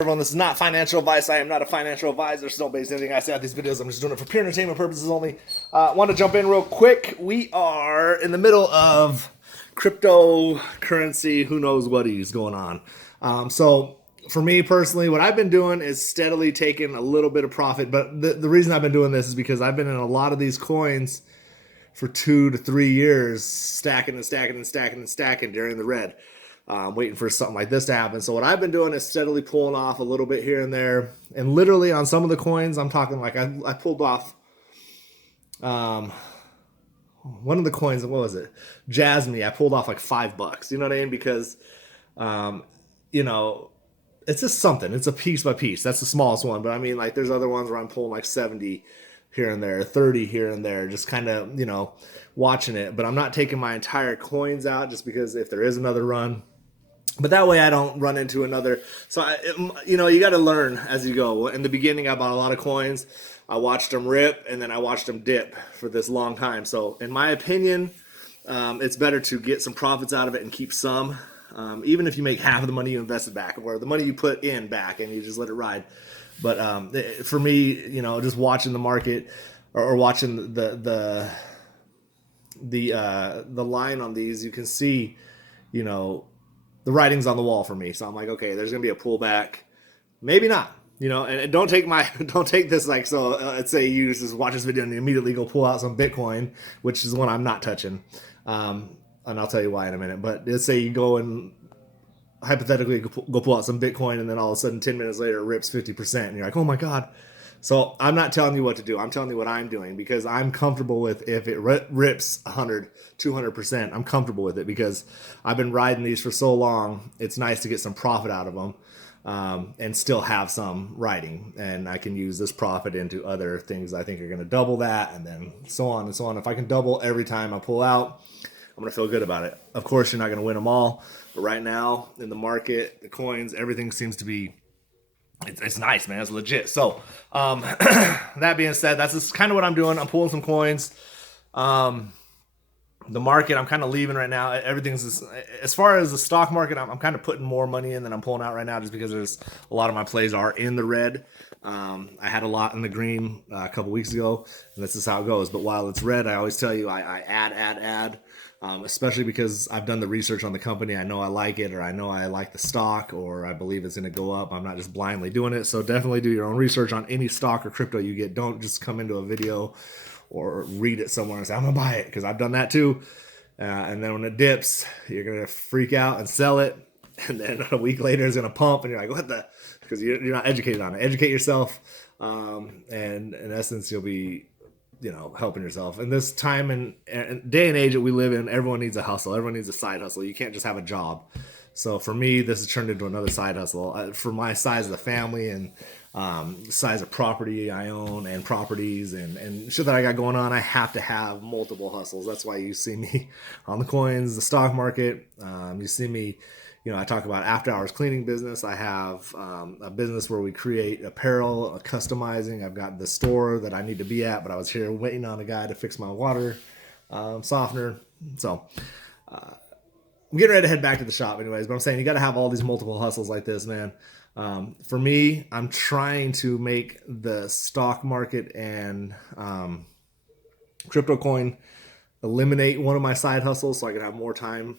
Everyone, this is not financial advice. I am not a financial advisor, so don't base anything I say on these videos. I'm just doing it for pure entertainment purposes only. Want to jump in real quick. We are in the middle of cryptocurrency. Who knows what is going on? So for me personally, what I've been doing is steadily taking a little bit of profit. But the reason I've been doing this is because I've been in a lot of these coins for 2 to 3 years, stacking and stacking and stacking and stacking during the red, waiting for something like this to happen. So what I've been doing is steadily pulling off a little bit here and there, and literally on some of the coins, I'm talking like I pulled off one of the coins. What was it? Jasmine. I pulled off like $5. You know what I mean? Because um, you know it's just something. It's a piece by piece. That's the smallest one, but I mean, like, there's other ones where I'm pulling like 70 here and there, 30 here and there, just kind of, watching it. But I'm not taking my entire coins out just because if there is another run. But that way I don't run into another. So, you got to learn as you go. In the beginning, I bought a lot of coins. I watched them rip and then I watched them dip for this long time. So, in my opinion, it's better to get some profits out of it and keep some. Even if you make half of the money you invested back or the money you put in back and you just let it ride. But for me, just watching the market or watching the line on these, you can see, the writing's on the wall for me. So I'm like, okay, there's gonna be a pullback, maybe not. And don't take don't take this like so. Let's say you just watch this video and you immediately go pull out some Bitcoin, which is one I'm not touching. And I'll tell you why in a minute. But let's say you go and hypothetically go pull out some Bitcoin, and then all of a sudden 10 minutes later it rips 50%, and you're like, oh my god. So I'm not telling you what to do. I'm telling you what I'm doing because I'm comfortable with if it rips 100, 200%. I'm comfortable with it because I've been riding these for so long. It's nice to get some profit out of them and still have some riding. And I can use this profit into other things I think are going to double that, and then so on and so on. If I can double every time I pull out, I'm going to feel good about it. Of course, you're not going to win them all. But right now in the market, the coins, everything seems to be it's nice, man. It's legit. So, that being said, that's just kind of what I'm doing. I'm pulling some coins. The market, I'm kind of leaving right now. Everything's just, as far as the stock market, I'm kind of putting more money in than I'm pulling out right now, just because there's a lot of my plays are in the red. I had a lot in the green a couple weeks ago, and this is how it goes. But while it's red, I always tell you I add. Especially because I've done the research on the company. I know I like it, or I know I like the stock, or I believe it's going to go up. I'm not just blindly doing it. So definitely do your own research on any stock or crypto you get. Don't just come into a video or read it somewhere and say, I'm going to buy it, because I've done that too. And then when it dips, you're going to freak out and sell it. And then a week later, it's going to pump, and you're like, what the? Because you're not educated on it. Educate yourself. And in essence, you'll be helping yourself. In this time and day and age that we live in, everyone needs a hustle. Everyone needs a side hustle. You can't just have a job. So for me, this has turned into another side hustle. For my size of the family and size of property I own and properties and shit that I got going on, I have to have multiple hustles. That's why you see me on the coins, the stock market. You see me, I talk about after hours cleaning business. I have a business where we create apparel, customizing. I've got the store that I need to be at, but I was here waiting on a guy to fix my water softener. So I'm getting ready to head back to the shop anyways, but I'm saying you got to have all these multiple hustles like this, man. For me, I'm trying to make the stock market and crypto coin eliminate one of my side hustles so I can have more time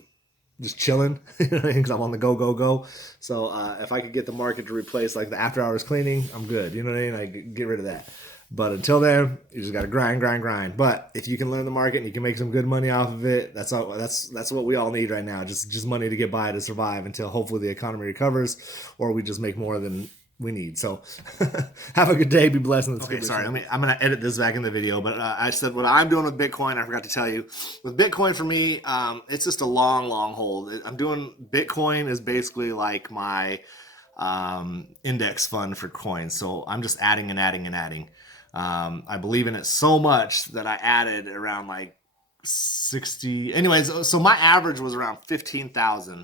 just chilling, because I'm on the go. So if I could get the market to replace like the after hours cleaning, I'm good. You know what I mean? I get rid of that. But until then, you just got to grind. But if you can learn the market and you can make some good money off of it, that's what we all need right now. Just money to get by, to survive until hopefully the economy recovers, or we just make more than we need. So have a good day. Be blessed. Okay, sorry. I'm going to edit this back in the video, but I said what I'm doing with Bitcoin. I forgot to tell you. With Bitcoin, for me, it's just a long hold. I'm doing Bitcoin is basically like my index fund for coins. So I'm just adding and adding. I believe in it so much that I added around like 60. Anyways, so my average was around 15,000.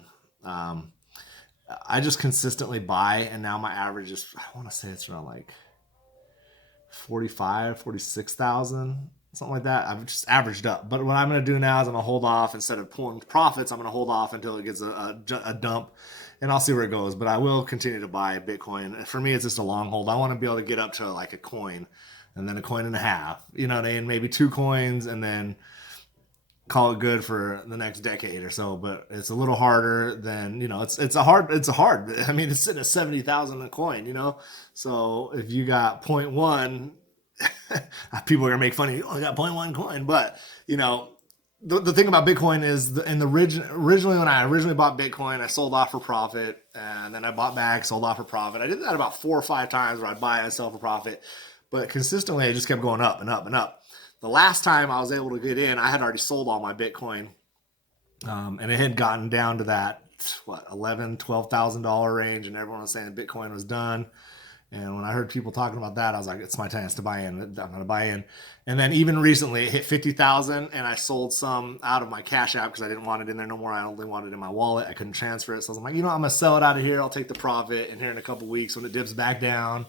I just consistently buy, and now my average is, I want to say it's around like 45, 46,000, something like that. I've just averaged up. But what I'm going to do now is I'm going to hold off. Instead of pulling profits, I'm going to hold off until it gets a dump, and I'll see where it goes. But I will continue to buy Bitcoin. For me, it's just a long hold. I want to be able to get up to like a coin, and then a coin and a half. You know what I mean? Maybe 2 coins, and then call it good for the next decade or so. But it's a little harder than, it's a hard. I mean, it's sitting at 70,000 a coin. So if you got point one, people are gonna make fun of you. Oh, I got point one coin, but you know. The thing about Bitcoin is, originally when I originally bought Bitcoin, I sold off for profit, and then I bought back, sold off for profit. I did that about 4 or 5 times where I'd buy and sell for profit, but consistently it just kept going up and up and up. The last time I was able to get in, I had already sold all my Bitcoin, and it had gotten down to that what 11, $12,000 range, and everyone was saying Bitcoin was done. And when I heard people talking about that, I was like, it's my chance to buy in. I'm going to buy in. And then even recently, it hit 50,000, and I sold some out of my Cash App because I didn't want it in there no more. I only wanted it in my wallet. I couldn't transfer it. So I was like, I'm going to sell it out of here. I'll take the profit. And here in a couple weeks, when it dips back down,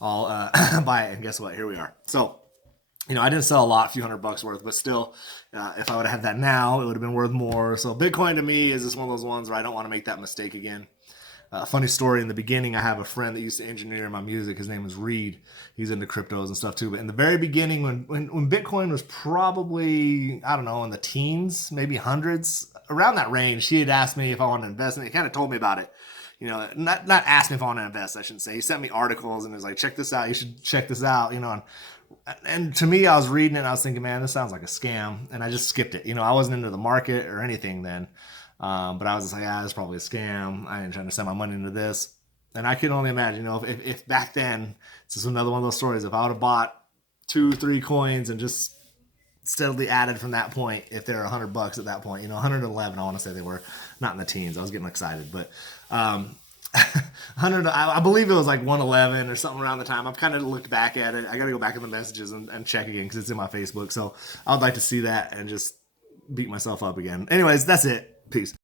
I'll buy it. And guess what? Here we are. So, I didn't sell a lot, a few $100 worth, but still, if I would have had that now, it would have been worth more. So Bitcoin to me is just one of those ones where I don't want to make that mistake again. Funny story, in the beginning, I have a friend that used to engineer my music. His name is Reed. He's into cryptos and stuff too. But in the very beginning, when Bitcoin was probably, I don't know, in the teens, maybe hundreds, around that range, he had asked me if I wanted to invest in it. He kind of told me about it. Not asked me if I want to invest, I shouldn't say. He sent me articles and was like, check this out. You should check this out, and to me, I was reading it and I was thinking, man, this sounds like a scam. And I just skipped it. I wasn't into the market or anything then. But I was just like, it's probably a scam. I ain't trying to send my money into this. And I can only imagine, if back then, it's just another one of those stories. If I would have bought 2, 3 coins and just steadily added from that point, if they're $100 at that point, 111, I want to say they were, not in the teens. I was getting excited, but 100, I believe it was like 111 or something around the time. I've kind of looked back at it. I got to go back in the messages and check again because it's in my Facebook. So I would like to see that and just beat myself up again. Anyways, that's it. Peace.